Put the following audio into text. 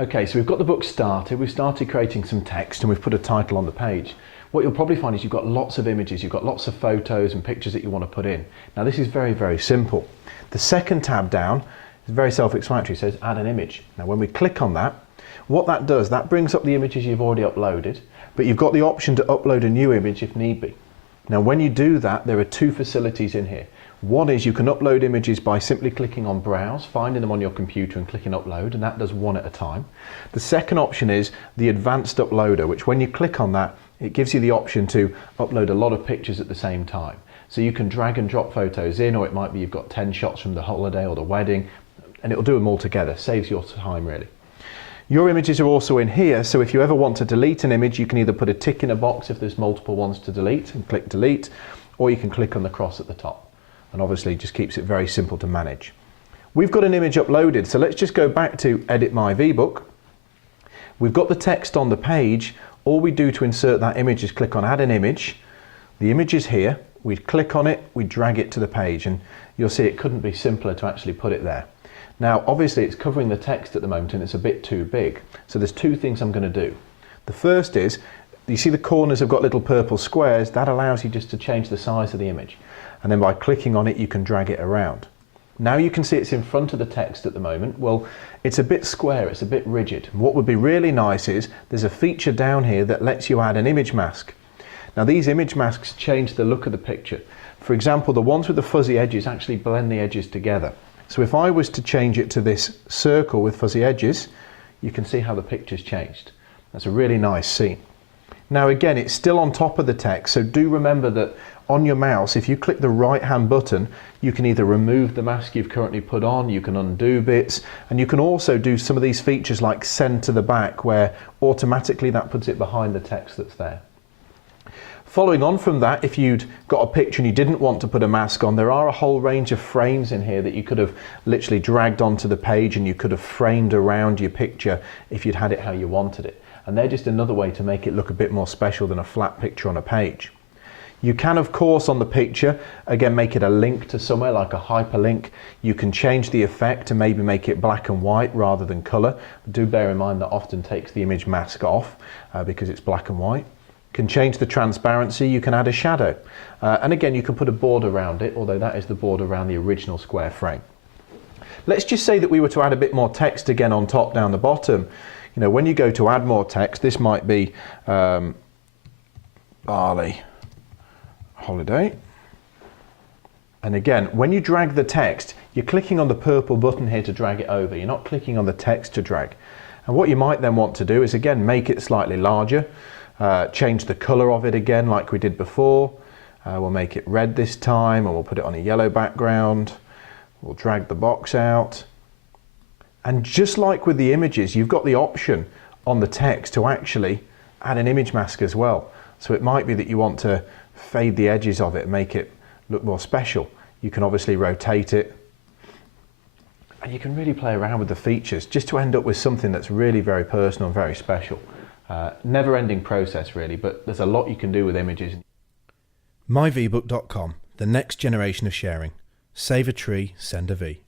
Okay, so we've got the book started, we've started creating some text and we've put a title on the page. What you'll probably find is you've got lots of images, you've got lots of photos and pictures that you want to put in. Now this is very, very simple. The second tab down is very self-explanatory, it says add an image. Now when we click on that, what that does, that brings up the images you've already uploaded, but you've got the option to upload a new image if need be. Now when you do that, there are two facilities in here. One is you can upload images by simply clicking on browse, finding them on your computer and clicking upload, and that does one at a time. The second option is the advanced uploader, which when you click on that, it gives you the option to upload a lot of pictures at the same time. So you can drag and drop photos in, or it might be you've got 10 shots from the holiday or the wedding, and it'll do them all together, saves your time really. Your images are also in here, so if you ever want to delete an image, you can either put a tick in a box if there's multiple ones to delete and click delete, or you can click on the cross at the top. And obviously just keeps it very simple to manage. We've got an image uploaded, so let's just go back to Edit My VBook. We've got the text on the page. All we do to insert that image is click on Add an Image. The image is here. We click on it, we drag it to the page, and you'll see it couldn't be simpler to actually put it there. Now obviously it's covering the text at the moment and it's a bit too big, so there's two things I'm going to do. The first is, you see the corners have got little purple squares. That allows you just to change the size of the image. And then by clicking on it, you can drag it around. Now you can see it's in front of the text at the moment. Well, it's a bit square, it's a bit rigid. What would be really nice is there's a feature down here that lets you add an image mask. Now these image masks change the look of the picture. For example, the ones with the fuzzy edges actually blend the edges together. So if I was to change it to this circle with fuzzy edges, you can see how the picture's changed. That's a really nice scene. Now again, it's still on top of the text, so do remember that on your mouse, if you click the right hand button, you can either remove the mask you've currently put on, you can undo bits, and you can also do some of these features like send to the back, where automatically that puts it behind the text that's there. Following on from that, if you'd got a picture and you didn't want to put a mask on, there are a whole range of frames in here that you could have literally dragged onto the page and you could have framed around your picture if you'd had it how you wanted it. And they're just another way to make it look a bit more special than a flat picture on a page. You can, of course, on the picture, again, make it a link to somewhere like a hyperlink. You can change the effect to maybe make it black and white rather than colour. Do bear in mind that often takes the image mask off because it's black and white. You can change the transparency, you can add a shadow. And again, you can put a border around it, although that is the border around the original square frame. Let's just say that we were to add a bit more text again on top down the bottom. You know, when you go to add more text, this might be Bali holiday. And again, when you drag the text, you're clicking on the purple button here to drag it over. You're not clicking on the text to drag. And what you might then want to do is again, make it slightly larger, change the color of it again like we did before. We'll make it red this time, and we'll put it on a yellow background. We'll drag the box out. And just like with the images, you've got the option on the text to actually add an image mask as well. So it might be that you want to fade the edges of it, make it look more special. You can obviously rotate it, and you can really play around with the features just to end up with something that's really very personal and very special. Never-ending process really, but there's a lot you can do with images. myvbook.com, the next generation of sharing. Save a tree, send a V.